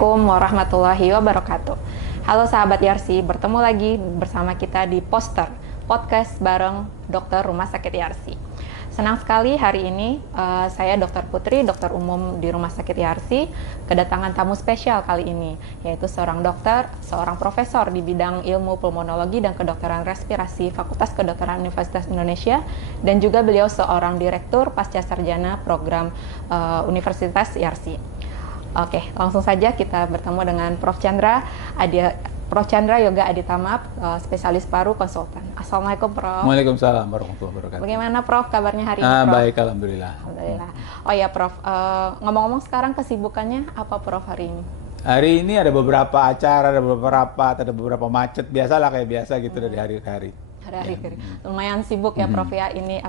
Assalamualaikum warahmatullahi wabarakatuh. Halo sahabat Yarsi, bertemu lagi bersama kita di Poster Podcast bareng Dokter Rumah Sakit Yarsi. Senang sekali hari ini saya Dokter Putri, dokter umum di Rumah Sakit Yarsi, kedatangan tamu spesial kali ini, yaitu seorang dokter, seorang profesor di bidang ilmu pulmonologi dan kedokteran respirasi Fakultas Kedokteran Universitas Indonesia, dan juga beliau seorang direktur pasca sarjana program Universitas Yarsi. Oke, langsung saja kita bertemu dengan Prof. Chandra Yoga Aditamap, spesialis paru konsultan. Assalamualaikum, Prof. Waalaikumsalam warahmatullahi wabarakatuh. Bagaimana, Prof, kabarnya hari ini, Prof? Baik, alhamdulillah. Alhamdulillah. Oh ya, Prof, ngomong-ngomong sekarang kesibukannya apa, Prof, hari ini? Hari ini ada beberapa acara, ada beberapa macet, biasalah kayak biasa gitu dari hari ke hari. Hari-hari lumayan sibuk ya, Prof, ya, ini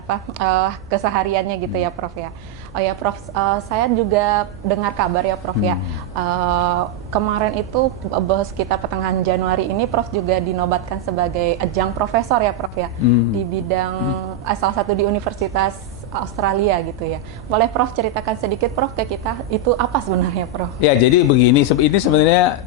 kesehariannya gitu ya, Prof, ya. Oh ya, Prof, saya juga dengar kabar ya, Prof, ya, kemarin itu sekitar pertengahan Januari ini Prof juga dinobatkan sebagai adjunct profesor ya, Prof, ya, di bidang salah satu di Universitas Australia gitu ya. Boleh Prof ceritakan sedikit, Prof, ke kita itu apa sebenarnya, Prof? Ya, jadi begini, ini sebenarnya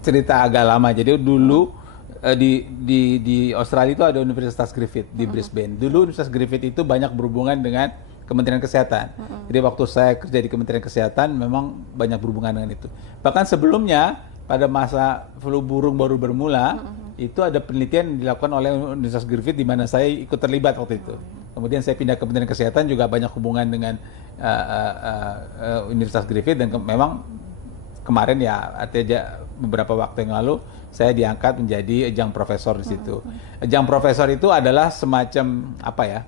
cerita agak lama. Jadi dulu di Australia itu ada Universitas Griffith di Brisbane. Dulu Universitas Griffith itu banyak berhubungan dengan Kementerian Kesehatan. Jadi waktu saya kerja di Kementerian Kesehatan memang banyak berhubungan dengan itu. Bahkan sebelumnya pada masa flu burung baru bermula, itu ada penelitian yang dilakukan oleh Universitas Griffith di mana saya ikut terlibat waktu itu. Kemudian saya pindah ke Kementerian Kesehatan, juga banyak hubungan dengan Universitas Griffith, dan memang kemarin ya artinya beberapa waktu yang lalu saya diangkat menjadi adjunct profesor di situ. Adjunct profesor itu adalah semacam apa ya?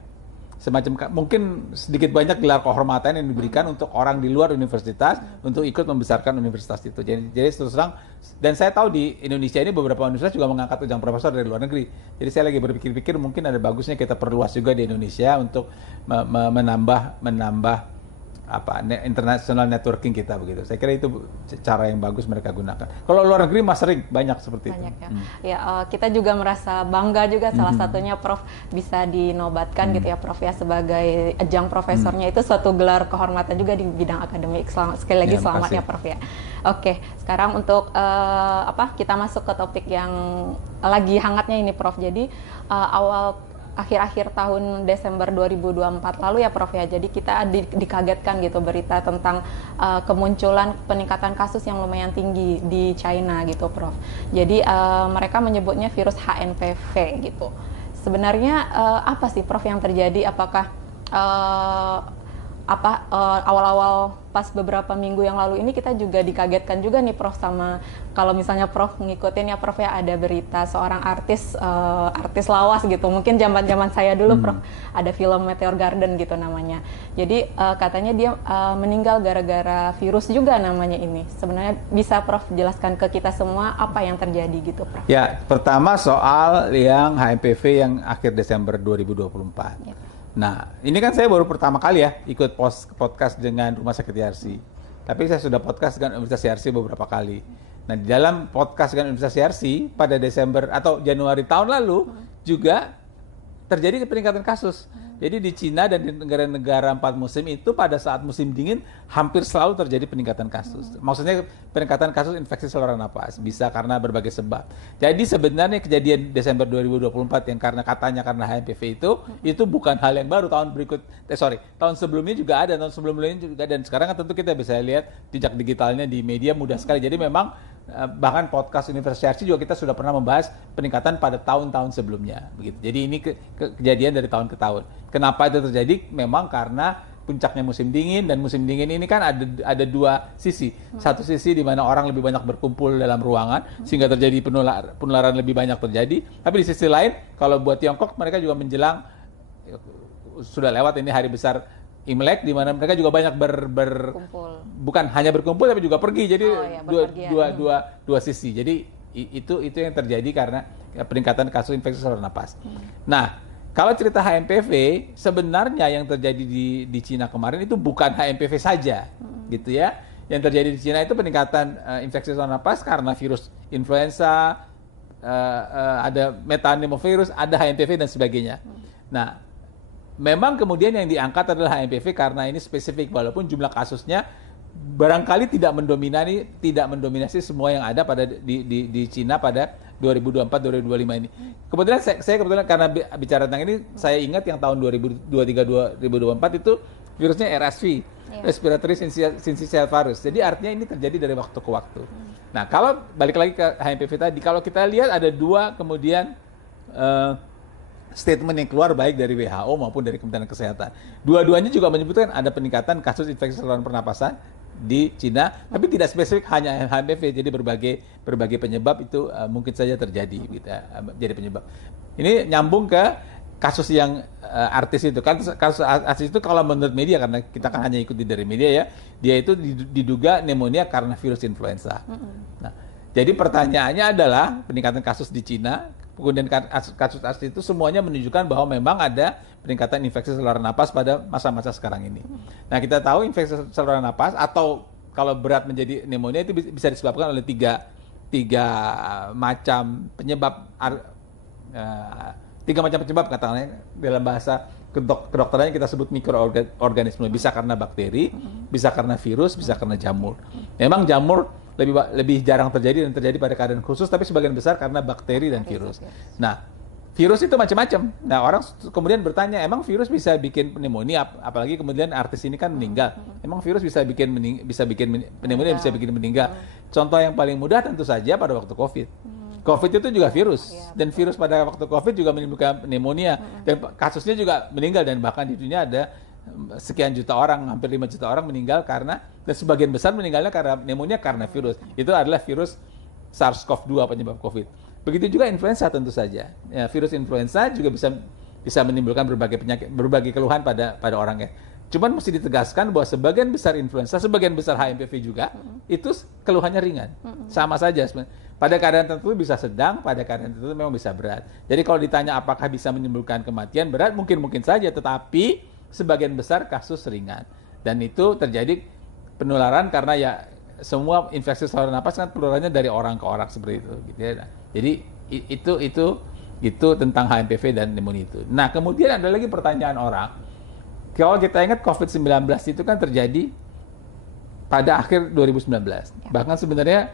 Semacam mungkin sedikit banyak gelar kehormatan yang diberikan untuk orang di luar universitas untuk ikut membesarkan universitas itu. Jadi terus terang, dan saya tahu di Indonesia ini beberapa universitas juga mengangkat adjunct profesor dari luar negeri. Jadi saya lagi berpikir-pikir mungkin ada bagusnya kita perluas juga di Indonesia untuk menambah international networking kita begitu. Saya kira itu cara yang bagus mereka gunakan. Kalau luar negeri mas sering banyak seperti itu. Ya. Ya, kita juga merasa bangga juga salah satunya Prof bisa dinobatkan gitu ya, Prof, ya, sebagai adjunct profesornya. Itu suatu gelar kehormatan juga di bidang akademik. Sekali lagi selamat ya, Prof, ya. Oke, sekarang untuk kita masuk ke topik yang lagi hangatnya ini, Prof. Jadi akhir-akhir tahun Desember 2024 lalu ya, Prof, ya. Jadi kita dikagetkan gitu berita tentang kemunculan peningkatan kasus yang lumayan tinggi di China gitu, Prof. Jadi mereka menyebutnya virus HNPV gitu. Sebenarnya apa sih, Prof, yang terjadi? Apakah awal-awal pas beberapa minggu yang lalu ini kita juga dikagetkan juga nih, Prof, sama kalau misalnya Prof ngikutin ya, Prof, ya, ada berita seorang artis lawas gitu, mungkin zaman saya dulu, Prof, ada film Meteor Garden gitu namanya. Jadi katanya dia meninggal gara-gara virus juga namanya ini. Sebenarnya bisa Prof jelaskan ke kita semua apa yang terjadi gitu, Prof? Ya, pertama soal yang HMPV yang akhir Desember 2024. Ya. Nah, ini kan saya baru pertama kali ya ikut podcast dengan Rumah Sakit Yarsi. Tapi saya sudah podcast dengan Universitas Yarsi beberapa kali. Nah, di dalam podcast dengan Universitas Yarsi pada Desember atau Januari tahun lalu juga terjadi peningkatan kasus. Jadi di Cina dan di negara-negara 4 musim itu pada saat musim dingin hampir selalu terjadi peningkatan kasus. Maksudnya peningkatan kasus infeksi saluran napas, bisa karena berbagai sebab. Jadi sebenarnya kejadian Desember 2024 yang karena HMPV itu bukan hal yang baru. Tahun sebelumnya juga ada, tahun sebelumnya juga, dan sekarang kan tentu kita bisa lihat jejak digitalnya di media mudah sekali. Jadi memang bahkan podcast Universitas Yarsi juga kita sudah pernah membahas peningkatan pada tahun-tahun sebelumnya begitu. Jadi ini kejadian dari tahun ke tahun. Kenapa itu terjadi? Memang karena puncaknya musim dingin, dan musim dingin ini kan ada dua sisi. Satu sisi di mana orang lebih banyak berkumpul dalam ruangan sehingga terjadi penularan lebih banyak terjadi. Tapi di sisi lain, kalau buat Tiongkok mereka juga menjelang sudah lewat ini hari besar Imlek, di mana mereka juga banyak bukan hanya berkumpul tapi juga pergi. Jadi dua sisi. Jadi itu yang terjadi karena peningkatan kasus infeksi saluran napas. Nah, kalau cerita HMPV, sebenarnya yang terjadi di Cina kemarin itu bukan HMPV saja, gitu ya. Yang terjadi di Cina itu peningkatan infeksi saluran napas karena virus influenza, ada metapneumovirus, ada HMPV dan sebagainya. Nah, memang kemudian yang diangkat adalah HMPV karena ini spesifik, walaupun jumlah kasusnya barangkali tidak mendominasi semua yang ada pada di Cina pada 2024-2025 ini. Kebetulan saya kebetulan karena bicara tentang ini, saya ingat yang tahun 2023-2024 itu virusnya RSV, Respiratory Syncytial Virus. Jadi artinya ini terjadi dari waktu ke waktu. Nah, kalau balik lagi ke HMPV tadi, kalau kita lihat ada dua kemudian statement yang keluar baik dari WHO maupun dari Kementerian Kesehatan. Dua-duanya juga menyebutkan ada peningkatan kasus infeksi saluran pernapasan di Cina, tapi tidak spesifik hanya HMPV. Jadi berbagai penyebab itu mungkin saja terjadi, gitu, jadi penyebab. Ini nyambung ke kasus yang artis itu. Kasus artis itu kalau menurut media, karena kita kan hanya ikuti dari media ya, dia itu diduga pneumonia karena virus influenza. Nah, jadi pertanyaannya adalah peningkatan kasus di Cina. Kemudian kasus asli itu semuanya menunjukkan bahwa memang ada peningkatan infeksi saluran napas pada masa-masa sekarang ini. Nah, kita tahu infeksi saluran napas atau kalau berat menjadi pneumonia itu bisa disebabkan oleh tiga macam penyebab, katakanlah dalam bahasa kedokterannya kita sebut mikroorganisme. Bisa karena bakteri, bisa karena virus, bisa karena jamur. Memang jamur lebih jarang terjadi dan terjadi pada keadaan khusus, tapi sebagian besar karena bakteri dan virus. Nah, virus itu macam-macam. Nah, orang kemudian bertanya, emang virus bisa bikin pneumonia? Apalagi kemudian artis ini kan meninggal. Emang virus bisa bikin pneumonia, bisa bikin meninggal? Contoh yang paling mudah tentu saja pada waktu COVID. COVID itu juga virus, dan virus pada waktu COVID juga menimbulkan pneumonia, dan kasusnya juga meninggal, dan bahkan di dunia ada sekian juta orang, hampir 5 juta orang meninggal karena, dan sebagian besar meninggalnya karena pneumonia karena virus. Itu adalah virus SARS-CoV-2 penyebab COVID. Begitu juga influenza tentu saja. Ya, virus influenza juga bisa menimbulkan berbagai keluhan pada orangnya. Cuman mesti ditegaskan bahwa sebagian besar influenza, sebagian besar HMPV juga, itu keluhannya ringan. Sama saja sebenarnya. Pada keadaan tertentu bisa sedang, pada keadaan tertentu memang bisa berat. Jadi kalau ditanya apakah bisa menimbulkan kematian berat, mungkin saja, tetapi sebagian besar kasus ringan. Dan itu terjadi penularan karena ya semua infeksi saluran napas kan penularannya dari orang ke orang seperti itu, gitu ya. Nah, jadi itu tentang HMPV dan pneumonia itu. Nah, kemudian ada lagi pertanyaan orang. Kalau kita ingat COVID-19 itu kan terjadi pada akhir 2019. Ya. Bahkan sebenarnya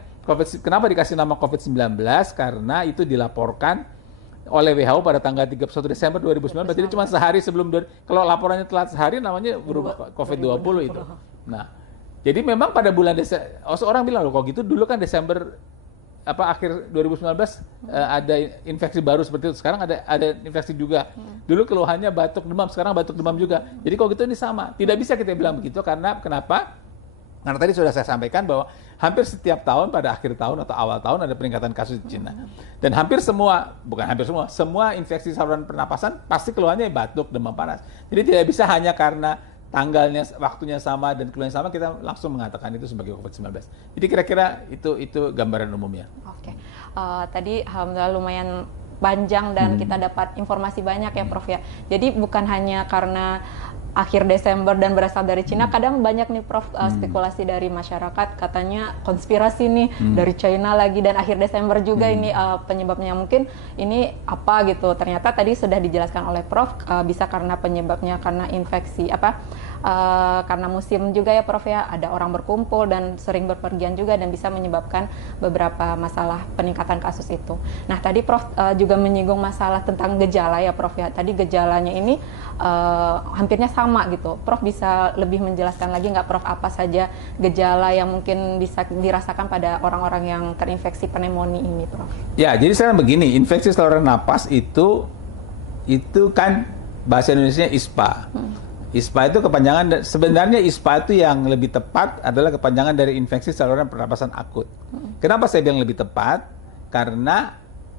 kenapa dikasih nama COVID-19? Karena itu dilaporkan oleh WHO pada tanggal 31 Desember 2019. Jadi cuma sehari sebelum, kalau laporannya telat sehari namanya berubah COVID-20 itu. Nah, jadi memang pada bulan Desember, orang bilang loh kok gitu, dulu kan Desember akhir 2019 ada infeksi baru seperti itu. Sekarang ada infeksi juga. Dulu keluhannya batuk demam, sekarang batuk demam juga. Jadi kok gitu ini sama. Tidak bisa kita bilang begitu karena kenapa? Karena tadi sudah saya sampaikan bahwa hampir setiap tahun pada akhir tahun atau awal tahun ada peningkatan kasus di Cina. Dan semua infeksi saluran pernapasan pasti keluhannya batuk, demam panas. Jadi tidak bisa hanya karena tanggalnya, waktunya sama dan keluhannya sama kita langsung mengatakan itu sebagai COVID-19. Jadi kira-kira itu gambaran umumnya. Oke. Tadi alhamdulillah lumayan panjang dan kita dapat informasi banyak ya Prof ya. Jadi bukan hanya karena akhir Desember dan berasal dari Cina, kadang banyak nih Prof spekulasi dari masyarakat katanya konspirasi nih dari China lagi, dan akhir Desember juga ini penyebabnya mungkin ini apa gitu. Ternyata tadi sudah dijelaskan oleh Prof bisa karena penyebabnya karena infeksi karena musim juga ya Prof ya, ada orang berkumpul dan sering berpergian juga dan bisa menyebabkan beberapa masalah peningkatan kasus itu. Nah tadi Prof juga menyinggung masalah tentang gejala ya Prof ya. Tadi gejalanya ini hampirnya sama gitu. Prof bisa lebih menjelaskan lagi nggak Prof apa saja gejala yang mungkin bisa dirasakan pada orang-orang yang terinfeksi pneumonia ini Prof? Ya, jadi sekarang begini, infeksi saluran napas itu kan bahasa Indonesianya ISPA. ISPA itu kepanjangan, sebenarnya ISPA itu yang lebih tepat adalah kepanjangan dari infeksi saluran pernapasan akut. Kenapa saya bilang lebih tepat? Karena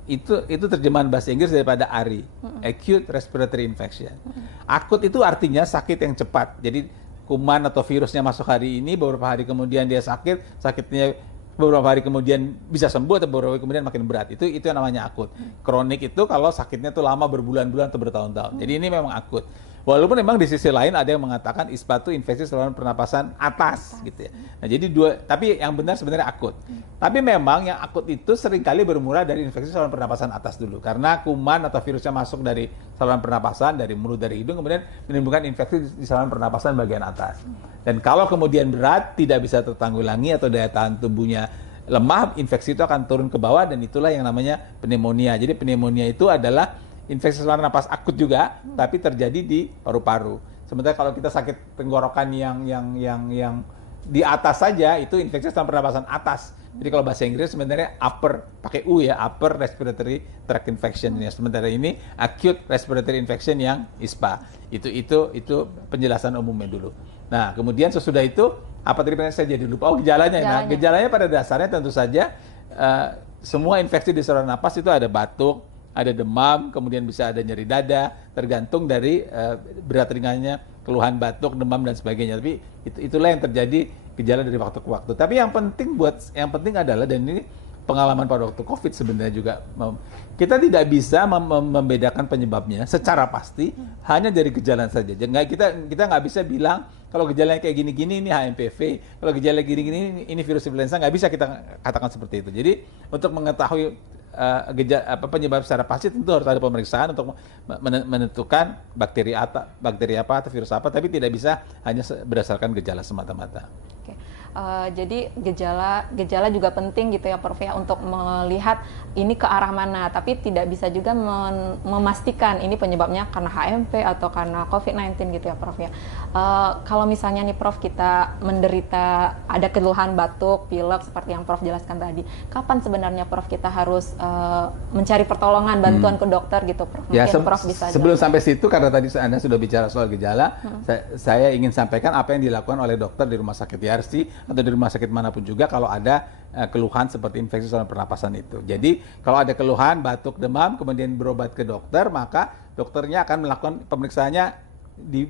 itu terjemahan bahasa Inggris daripada ARI, Acute Respiratory Infection. Akut itu artinya sakit yang cepat. Jadi kuman atau virusnya masuk hari ini, beberapa hari kemudian dia sakitnya beberapa hari kemudian bisa sembuh atau beberapa hari kemudian makin berat. Itu yang namanya akut. Kronik itu kalau sakitnya tuh lama berbulan-bulan atau bertahun-tahun. Jadi ini memang akut. Walaupun memang di sisi lain ada yang mengatakan ISPA itu infeksi saluran pernapasan atas gitu ya. Nah, jadi tapi yang benar sebenarnya akut. Tapi memang yang akut itu seringkali bermula dari infeksi saluran pernapasan atas dulu. Karena kuman atau virusnya masuk dari saluran pernapasan, dari mulut, dari hidung, kemudian menimbulkan infeksi di saluran pernapasan bagian atas. Dan kalau kemudian berat, tidak bisa tertanggulangi atau daya tahan tubuhnya lemah, infeksi itu akan turun ke bawah dan itulah yang namanya pneumonia. Jadi pneumonia itu adalah infeksi saluran napas akut juga, tapi terjadi di paru-paru. Sementara kalau kita sakit tenggorokan yang di atas saja, itu infeksi saluran pernapasan atas. Jadi kalau bahasa Inggris sebenarnya upper, pakai U ya, upper respiratory tract infection ya. Sementara ini acute respiratory infection yang ISPA. Itu penjelasan umumnya dulu. Nah, kemudian sesudah itu apa tadi saya jadi lupa? Oh, gejalanya. Nah, gejalanya pada dasarnya tentu saja semua infeksi di saluran napas itu ada batuk, ada demam, kemudian bisa ada nyeri dada, tergantung dari berat ringannya, keluhan batuk, demam dan sebagainya. Tapi itulah yang terjadi gejala dari waktu ke waktu. Tapi yang penting adalah, dan ini pengalaman pada waktu COVID sebenarnya juga, kita tidak bisa membedakan penyebabnya secara pasti hanya dari gejala saja. Kita nggak bisa bilang kalau gejalanya kayak gini-gini ini HMPV, kalau gejalanya gini-gini ini virus influenza, nggak bisa kita katakan seperti itu. Jadi untuk mengetahui penyebab secara pasti tentu harus ada pemeriksaan untuk menentukan bakteri apa atau virus apa, tapi tidak bisa hanya berdasarkan gejala semata-mata. Oke. Jadi gejala juga penting gitu ya Prof ya, untuk melihat ini ke arah mana, tapi tidak bisa juga memastikan ini penyebabnya karena HMV atau karena COVID-19 gitu ya Prof ya. Kalau misalnya nih Prof, kita menderita ada keluhan batuk, pilek seperti yang Prof jelaskan tadi, kapan sebenarnya Prof kita harus mencari pertolongan, bantuan ke dokter gitu Prof? Mungkin Ya, Prof bisa sebelum sampai situ, karena tadi Anda sudah bicara soal gejala, saya ingin sampaikan apa yang dilakukan oleh dokter di rumah sakit Yarsi atau di rumah sakit manapun juga kalau ada keluhan seperti infeksi saluran pernapasan itu. Jadi kalau ada keluhan batuk, demam, kemudian berobat ke dokter, maka dokternya akan melakukan pemeriksaannya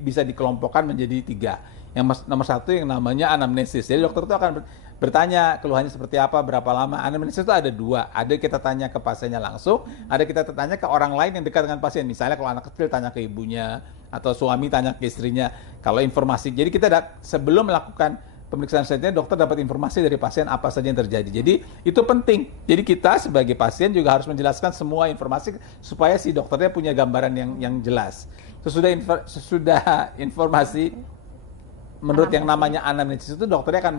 bisa dikelompokkan menjadi 3. Yang nomor 1 yang namanya anamnesis. Jadi dokter itu akan bertanya keluhannya seperti apa, berapa lama. Anamnesis itu ada 2. Ada kita tanya ke pasiennya langsung, ada kita tanya ke orang lain yang dekat dengan pasien. Misalnya kalau anak kecil tanya ke ibunya, atau suami tanya ke istrinya. Kalau informasi, jadi kita sebelum melakukan pemeriksaan selanjutnya, dokter dapat informasi dari pasien apa saja yang terjadi. Jadi itu penting. Jadi kita sebagai pasien juga harus menjelaskan semua informasi supaya si dokternya punya gambaran yang jelas. Sesudah informasi menurut yang namanya anamnesis itu, dokternya akan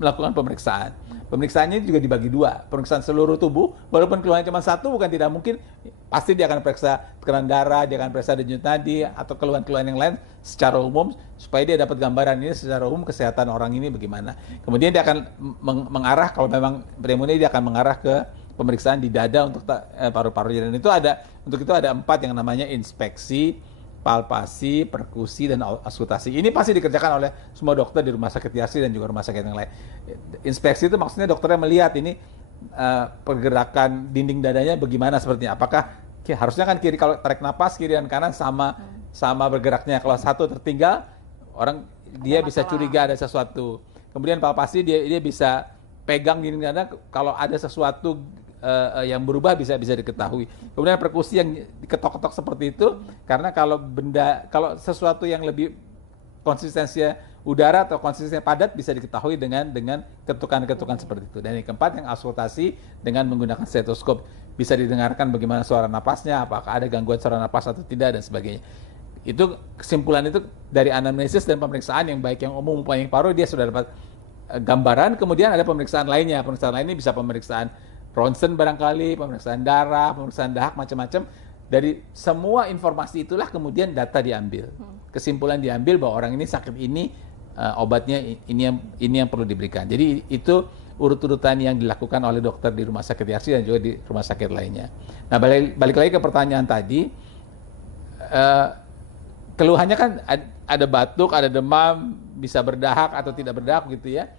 melakukan pemeriksaan. Pemeriksaannya juga dibagi 2. Pemeriksaan seluruh tubuh, walaupun keluhannya cuma 1, bukan tidak mungkin. Pasti dia akan periksa tekanan darah, dia akan periksa denyut nadi, atau keluhan-keluhan yang lain secara umum, supaya dia dapat gambaran ini secara umum kesehatan orang ini bagaimana. Kemudian dia akan mengarah, kalau memang pneumonia, dia akan mengarah ke pemeriksaan di dada untuk paru-parunya. Dan untuk itu ada 4 yang namanya inspeksi, palpasi, perkusi, dan auskultasi. Ini pasti dikerjakan oleh semua dokter di rumah sakit Yarsi dan juga rumah sakit yang lain. Inspeksi itu maksudnya dokternya melihat ini pergerakan dinding dadanya bagaimana sepertinya. Apakah harusnya kan kiri, kalau tarik napas kiri dan kanan sama bergeraknya. Kalau satu tertinggal, dia bisa curiga ada sesuatu. Kemudian palpasi, dia bisa pegang dinding dada, kalau ada sesuatu yang berubah bisa diketahui. Kemudian perkusi yang diketok-ketok seperti itu, karena kalau sesuatu yang lebih konsistensinya udara atau konsistensinya padat bisa diketahui dengan ketukan-ketukan seperti itu. Dan yang keempat, yang auskultasi dengan menggunakan stetoskop, bisa didengarkan bagaimana suara napasnya, apakah ada gangguan suara napas atau tidak, dan sebagainya. Itu kesimpulan itu dari anamnesis dan pemeriksaan yang baik yang umum maupun yang paru, dia sudah dapat gambaran. Kemudian ada pemeriksaan lainnya. Pemeriksaan lainnya bisa pemeriksaan ronsen barangkali, pemeriksaan darah, pemeriksaan dahak, macam-macam. Dari semua informasi itulah kemudian data diambil. Kesimpulan diambil bahwa orang ini sakit ini, obatnya ini yang perlu diberikan. Jadi itu urut-urutan yang dilakukan oleh dokter di rumah sakit Yarsi dan juga di rumah sakit lainnya. Nah, balik lagi ke pertanyaan tadi, keluhannya kan ada batuk, ada demam, bisa berdahak atau tidak berdahak gitu ya.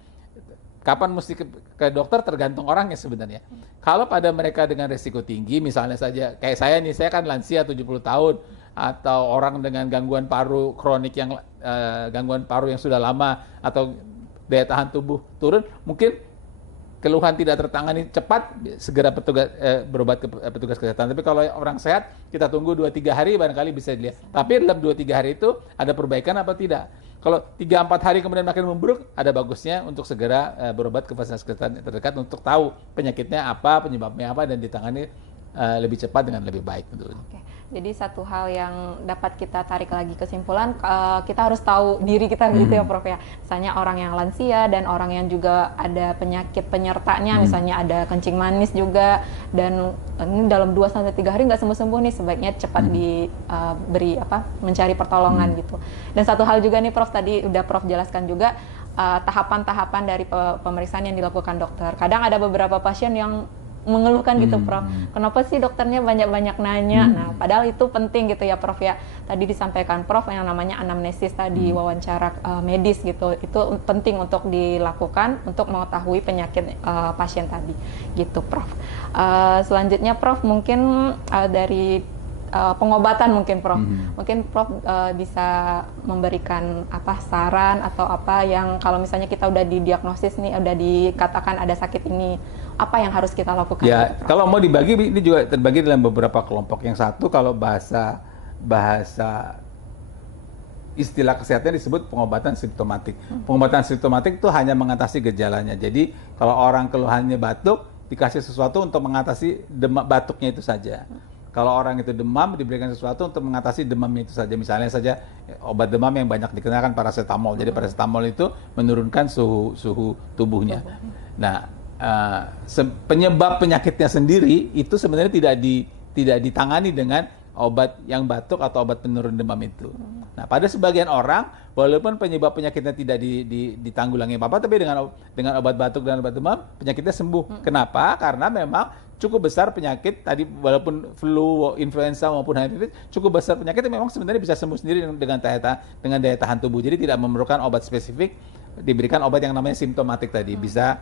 Kapan mesti ke dokter tergantung orangnya sebenarnya. Kalau pada mereka dengan risiko tinggi, misalnya saja kayak saya nih, saya kan lansia 70 tahun, atau orang dengan gangguan paru kronik gangguan paru yang sudah lama, atau daya tahan tubuh turun, mungkin keluhan tidak tertangani cepat, segera berobat ke petugas kesehatan. Tapi kalau orang sehat, kita tunggu 2-3 hari barangkali bisa dilihat. Tapi dalam 2-3 hari itu ada perbaikan apa tidak? Kalau 3-4 hari kemudian makin memburuk, ada bagusnya untuk segera berobat ke fasilitas kesehatan terdekat untuk tahu penyakitnya apa, penyebabnya apa, dan ditangani lebih cepat dengan lebih baik. Oke. Jadi satu hal yang dapat kita tarik lagi kesimpulan, kita harus tahu diri kita gitu ya Prof ya. Misalnya orang yang lansia dan orang yang juga ada penyakit penyertanya, misalnya ada kencing manis juga, dan ini dalam 2-3 hari nggak sembuh-sembuh nih, sebaiknya cepat diberi mencari pertolongan gitu. Dan satu hal juga nih Prof, tadi udah Prof jelaskan juga tahapan-tahapan dari pemeriksaan yang dilakukan dokter. Kadang ada beberapa pasien yang mengeluhkan gitu Prof, kenapa sih dokternya banyak-banyak nanya? Nah, padahal itu penting gitu ya Prof ya. Tadi disampaikan Prof yang namanya anamnesis tadi, wawancara medis gitu, itu penting untuk dilakukan untuk mengetahui penyakit pasien tadi gitu Prof. Selanjutnya Prof, mungkin dari pengobatan mungkin Prof, mungkin Prof bisa memberikan saran atau apa yang kalau misalnya kita udah didiagnosis nih, udah dikatakan ada sakit ini, apa yang harus kita lakukan? Ya, kalau mau dibagi, ini juga terbagi dalam beberapa kelompok. Yang satu kalau bahasa istilah kesehatan disebut pengobatan simptomatik. Pengobatan simptomatik itu hanya mengatasi gejalanya. Jadi kalau orang keluhannya batuk, dikasih sesuatu untuk mengatasi batuknya itu saja. Kalau orang itu demam, diberikan sesuatu untuk mengatasi demamnya itu saja. Misalnya saja obat demam yang banyak dikenal kan paracetamol. Jadi paracetamol itu menurunkan suhu tubuhnya. Nah, penyebab penyakitnya sendiri itu sebenarnya tidak ditangani dengan obat yang batuk atau obat penurun demam itu. Nah, pada sebagian orang walaupun penyebab penyakitnya tidak ditanggulangi apa-apa, tapi dengan obat batuk dan obat demam penyakitnya sembuh. Kenapa? Karena memang cukup besar penyakit tadi, walaupun flu, influenza maupun HPV, cukup besar penyakit yang memang sebenarnya bisa sembuh sendiri dengan daya tahan tubuh. Jadi tidak memerlukan obat spesifik, diberikan obat yang namanya simptomatik tadi. Bisa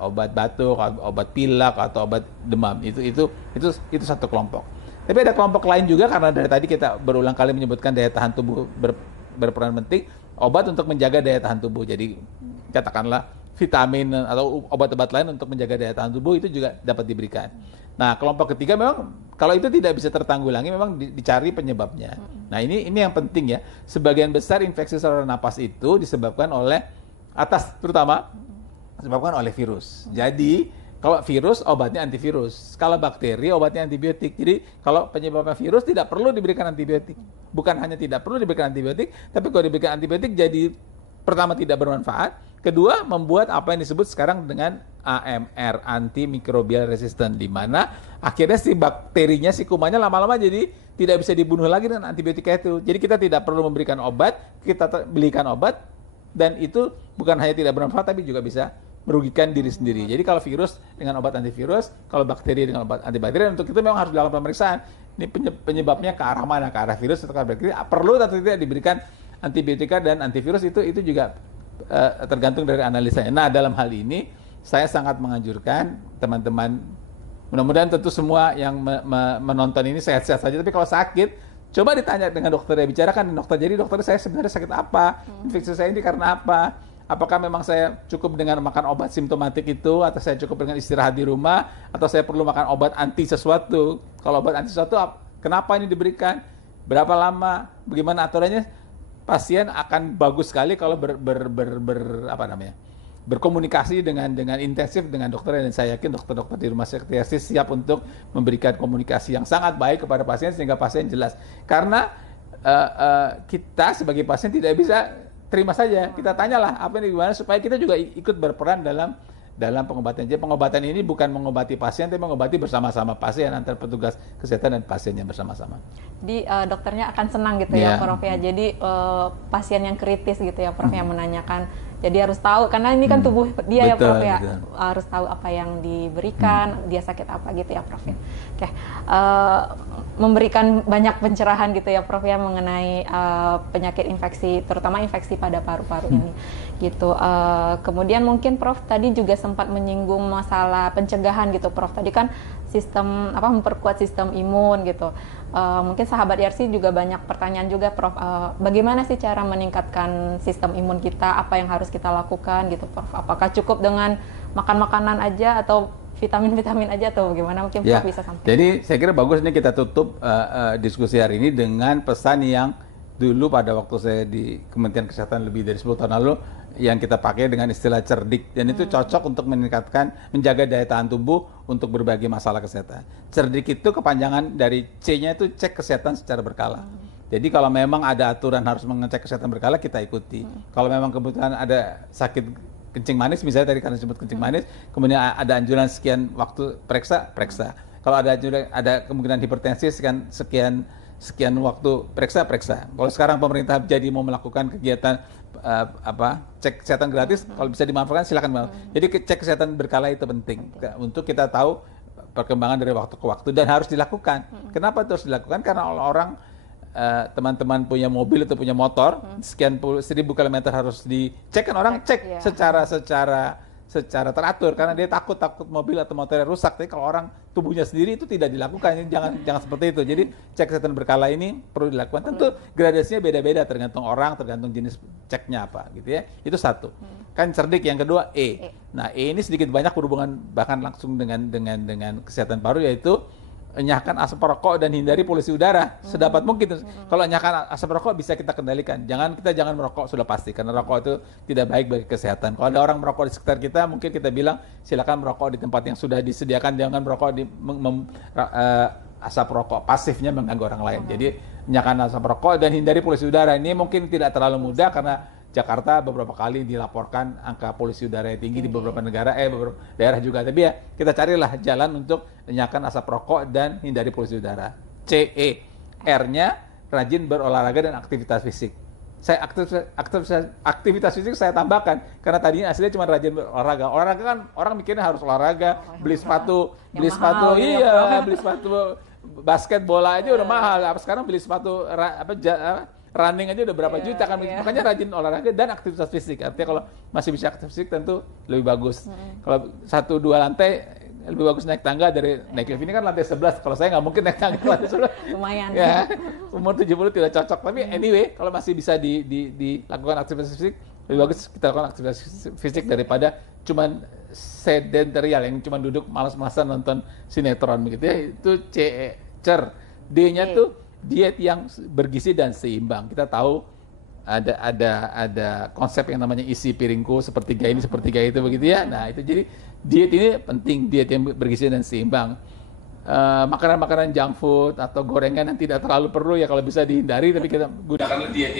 obat batuk, obat pilek atau obat demam. Itu satu kelompok. Tapi ada kelompok lain juga, karena dari tadi kita berulang kali menyebutkan daya tahan tubuh berperan penting, obat untuk menjaga daya tahan tubuh. Jadi katakanlah vitamin atau obat-obat lain untuk menjaga daya tahan tubuh itu juga dapat diberikan. Nah, kelompok ketiga memang kalau itu tidak bisa tertanggulangi, memang dicari penyebabnya. Nah, ini yang penting ya. Sebagian besar infeksi saluran napas itu disebabkan oleh terutama disebabkan oleh virus. Jadi kalau virus obatnya antivirus, kalau bakteri obatnya antibiotik. Jadi kalau penyebabnya virus tidak perlu diberikan antibiotik. Bukan hanya tidak perlu diberikan antibiotik, tapi kalau diberikan antibiotik jadi pertama tidak bermanfaat, kedua membuat apa yang disebut sekarang dengan AMR, antimicrobial resistant, di mana akhirnya si bakterinya, si kumannya lama-lama jadi tidak bisa dibunuh lagi dengan antibiotika itu. Jadi kita tidak perlu memberikan obat, kita belikan obat, dan itu bukan hanya tidak bermanfaat tapi juga bisa merugikan diri sendiri. Jadi kalau virus dengan obat antivirus, kalau bakteri dengan obat antibakteri, untuk itu memang harus dilakukan pemeriksaan. Ini penyebabnya ke arah mana? Ke arah virus atau ke arah bakteri? Perlu atau tidak diberikan antibiotika dan antivirus, itu juga tergantung dari analisanya. Nah, dalam hal ini saya sangat menganjurkan teman-teman, mudah-mudahan tentu semua yang menonton ini sehat-sehat saja, tapi kalau sakit, coba ditanya dengan dokter, ya bicarakan dengan dokter. Jadi dokter, saya sebenarnya sakit apa? Infeksi saya ini karena apa? Apakah memang saya cukup dengan makan obat simptomatik itu, atau saya cukup dengan istirahat di rumah, atau saya perlu makan obat anti sesuatu? Kalau obat anti sesuatu, kenapa ini diberikan? Berapa lama? Bagaimana aturannya? Pasien akan bagus sekali kalau berkomunikasi dengan intensif dengan dokter, dan saya yakin dokter-dokter di rumah sakit Yarsi siap untuk memberikan komunikasi yang sangat baik kepada pasien sehingga pasien jelas. Karena kita sebagai pasien tidak bisa terima saja, kita tanyalah apa ini gimana, supaya kita juga ikut berperan dalam pengobatan. Jadi pengobatan ini bukan mengobati pasien, tapi mengobati bersama-sama pasien, antara petugas kesehatan dan pasiennya bersama-sama. Jadi dokternya akan senang gitu ya Prof ya. Jadi pasien yang kritis gitu ya Prof yang menanyakan. Jadi harus tahu, karena ini kan tubuh dia, betul, ya Prof ya. Betul. Harus tahu apa yang diberikan, dia sakit apa gitu ya Prof ya. Oke. Memberikan banyak pencerahan gitu ya Prof ya mengenai penyakit infeksi, terutama infeksi pada paru-paru ini gitu. Kemudian mungkin Prof tadi juga sempat menyinggung masalah pencegahan gitu Prof. Tadi kan sistem memperkuat sistem imun gitu. Mungkin sahabat Yarsi juga banyak pertanyaan juga Prof. Bagaimana sih cara meningkatkan sistem imun kita? Apa yang harus kita lakukan gitu Prof? Apakah cukup dengan makan makanan aja atau vitamin-vitamin aja atau bagaimana, mungkin Prof bisa sampaikan. Jadi saya kira bagus nih kita tutup diskusi hari ini dengan pesan yang dulu pada waktu saya di Kementerian Kesehatan lebih dari 10 tahun lalu yang kita pakai dengan istilah cerdik, dan itu cocok untuk menjaga daya tahan tubuh untuk berbagai masalah kesehatan. Cerdik itu kepanjangan dari C-nya itu cek kesehatan secara berkala. Jadi kalau memang ada aturan harus mengecek kesehatan berkala, kita ikuti. Kalau memang kebetulan ada sakit kencing manis, misalnya tadi karena disebut kencing manis, kemudian ada anjuran sekian waktu periksa. Kalau ada kemungkinan hipertensi sekian waktu periksa. Kalau sekarang pemerintah jadi mau melakukan kegiatan cek kesehatan gratis, kalau bisa dimanfaatkan silakan. Jadi cek kesehatan berkala itu penting untuk kita tahu perkembangan dari waktu ke waktu dan harus dilakukan. Kenapa itu harus dilakukan? Karena orang teman-teman punya mobil atau punya motor, sekian 1.000 kilometer harus dicek, kan orang cek secara teratur karena dia takut mobil atau motornya rusak. Tapi kalau orang tubuhnya sendiri itu tidak dilakukan, jangan seperti itu. Jadi cek kesehatan berkala ini perlu dilakukan. Tentu gradasinya beda-beda tergantung orang, tergantung jenis ceknya apa gitu ya. Itu satu. Kan cerdik. Yang kedua E. Nah, E ini sedikit banyak berhubungan bahkan langsung dengan kesehatan paru, yaitu enyahkan asap rokok dan hindari polusi udara sedapat mungkin. Kalau enyahkan asap rokok bisa kita kendalikan. Jangan merokok sudah pasti, karena rokok itu tidak baik bagi kesehatan. Kalau ada orang merokok di sekitar kita, mungkin kita bilang silakan merokok di tempat yang sudah disediakan, jangan merokok di asap rokok pasifnya mengganggu orang lain. Jadi enyahkan asap rokok dan hindari polusi udara. Ini mungkin tidak terlalu mudah karena Jakarta beberapa kali dilaporkan angka polusi udara yang tinggi di beberapa negara, beberapa daerah juga. Tapi ya kita carilah jalan untuk enyahkan asap rokok dan hindari polusi udara. CE, R-nya rajin berolahraga dan aktivitas fisik. Aktivitas fisik saya tambahkan karena tadinya aslinya cuma rajin berolahraga. Olahraga kan orang mikirnya harus olahraga, beli sepatu, beli sepatu basket bola aja udah mahal. Sekarang beli sepatu running aja udah berapa juta kan, makanya rajin olahraga dan aktivitas fisik. Artinya kalau masih bisa aktivitas fisik tentu lebih bagus. Kalau 1-2 lantai lebih bagus naik tangga dari naik lift. Ini kan lantai 11. Kalau saya nggak mungkin naik tangga ke lantai 11. Lumayan. Ya, umur 70 tidak cocok. Tapi anyway, kalau masih bisa dilakukan aktivitas fisik, lebih bagus kita lakukan aktivitas fisik daripada cuman sedentarial yang cuma duduk malas-malasan nonton sinetron begitu ya. Itu cer. D-nya tuh diet yang bergizi dan seimbang. Kita tahu ada konsep yang namanya isi piringku sepertiga ini sepertiga itu begitu ya. Nah itu jadi diet ini penting, diet yang bergizi dan seimbang. Makanan-makanan junk food atau gorengan yang tidak terlalu perlu ya kalau bisa dihindari, tapi kita gunakan diet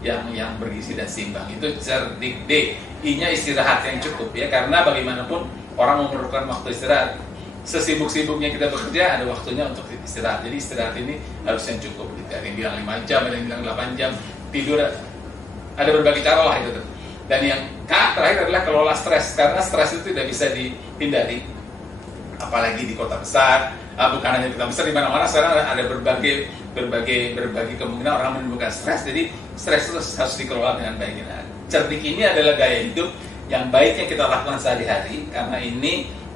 yang bergizi dan seimbang. Itu cerdik. D, I-nya istirahat yang cukup ya, karena bagaimanapun orang memerlukan waktu istirahat. Sesibuk-sibuknya kita bekerja, ada waktunya untuk istirahat. Jadi istirahat ini harus yang cukup. Ada yang bilang 5 jam, ada yang bilang 8 jam. Tidur, ada berbagai cara lah itu. Dan yang terakhir adalah kelola stres. Karena stres itu tidak bisa dihindari. Apalagi di kota besar, bukan hanya di kota besar, di mana-mana sekarang ada berbagai kemungkinan orang menimbulkan stres. Jadi stres itu harus dikelola dengan baik. Nah, cerdik ini adalah gaya hidup yang baik yang kita lakukan sehari-hari, karena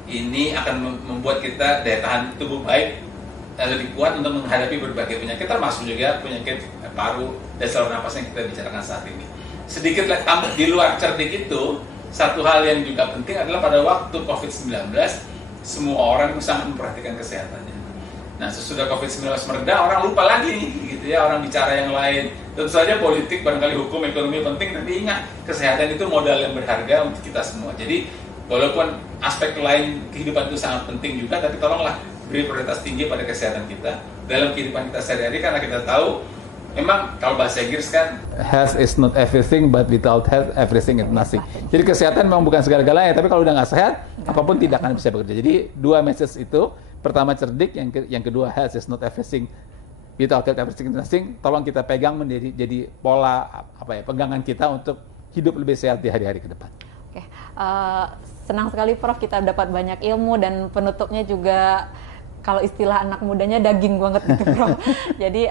ini akan membuat kita daya tahan tubuh baik, lebih kuat untuk menghadapi berbagai penyakit, termasuk juga penyakit paru dan saluran nafas yang kita bicarakan saat ini. Sedikit tambah di luar cerdik itu, satu hal yang juga penting adalah pada waktu COVID-19 semua orang sangat memperhatikan kesehatannya. Nah, sesudah COVID-19 mereda, orang lupa lagi gitu ya, orang bicara yang lain. Tentu saja politik, barangkali hukum, ekonomi penting, tapi ingat kesehatan itu modal yang berharga untuk kita semua. Jadi walaupun aspek lain kehidupan itu sangat penting juga, tapi tolonglah beri prioritas tinggi pada kesehatan kita dalam kehidupan kita sehari-hari, karena kita tahu memang kalau bahasa Inggris kan health is not everything, but without health everything is nothing. Jadi kesehatan memang bukan segala-galanya, tapi kalau udah nggak sehat, apapun tidak akan bisa bekerja. Jadi dua message itu, pertama cerdik, yang kedua health is not everything, without health everything is nothing. Tolong kita pegang menjadi pola pegangan kita untuk hidup lebih sehat di hari-hari ke depan. Oke, senang sekali Prof, kita dapat banyak ilmu dan penutupnya juga kalau istilah anak mudanya daging banget gitu Prof. Jadi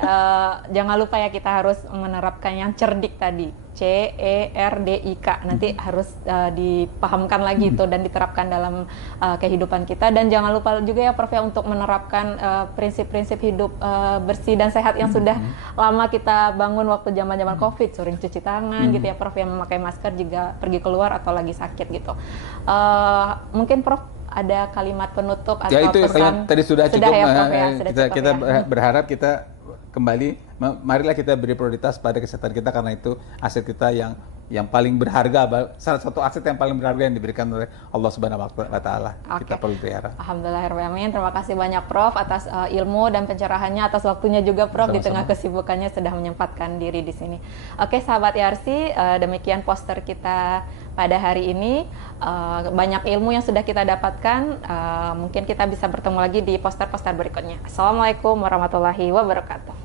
jangan lupa ya kita harus menerapkan yang cerdik tadi, CERDIK. Nanti harus dipahamkan lagi itu dan diterapkan dalam kehidupan kita. Dan jangan lupa juga ya Prof ya untuk menerapkan prinsip-prinsip hidup bersih dan sehat yang sudah lama kita bangun waktu zaman-zaman COVID, sering cuci tangan gitu ya Prof, yang memakai masker jika pergi keluar atau lagi sakit gitu. Mungkin Prof ada kalimat penutup atau ya itu pesan? Tadi sudah cukup ya, Prof, ya? kita berharap kita kembali marilah kita beri prioritas pada kesehatan kita karena itu aset kita yang paling berharga, salah satu aset yang paling berharga yang diberikan oleh Allah Subhanahu wa taala. Kita perlu pelihara. Alhamdulillahirrahmanirrahim. Terima kasih banyak Prof atas ilmu dan pencerahannya, atas waktunya juga Prof. Sama-sama. Di tengah kesibukannya sudah menyempatkan diri di sini. Oke sahabat Yarsi, demikian poster kita pada hari ini. Banyak ilmu yang sudah kita dapatkan. Mungkin kita bisa bertemu lagi di poster-poster berikutnya. Assalamualaikum warahmatullahi wabarakatuh.